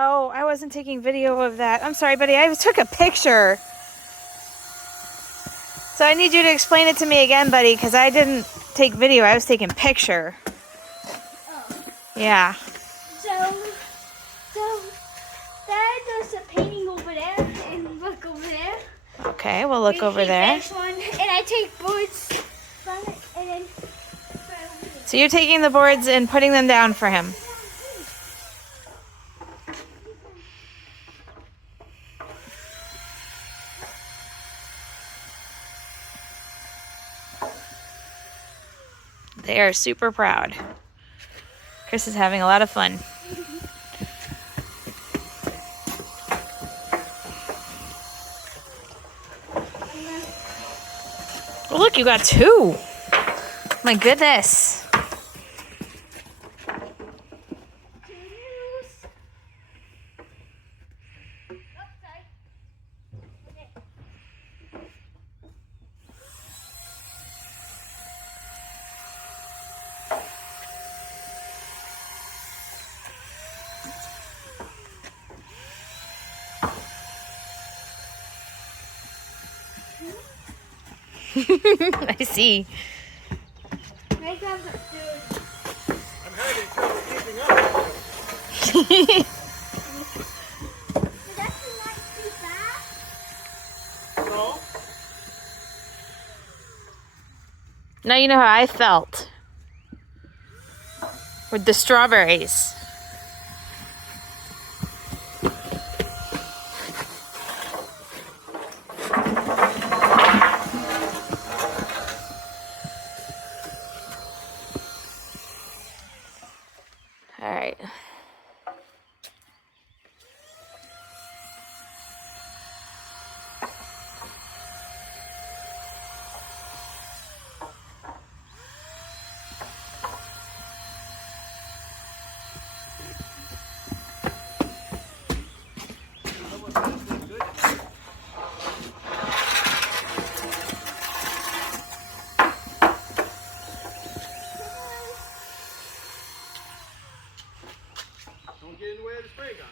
Oh, I wasn't taking video of that. I'm sorry, buddy. I took a picture. So I need you to explain it to me again, buddy, because I didn't take video. I was taking picture. Oh. Yeah. So there's a painting over there, and look over there. Okay, we'll look over there. This one, and I take boards from it, and then. So you're taking the boards and putting them down for him. They are super proud. Chris is having a lot of fun. Oh, look, you got two. My goodness. I see. I'm having trouble keeping up. No? Now you know how I felt with the strawberries. All right. Don't get in the way of the spray gun.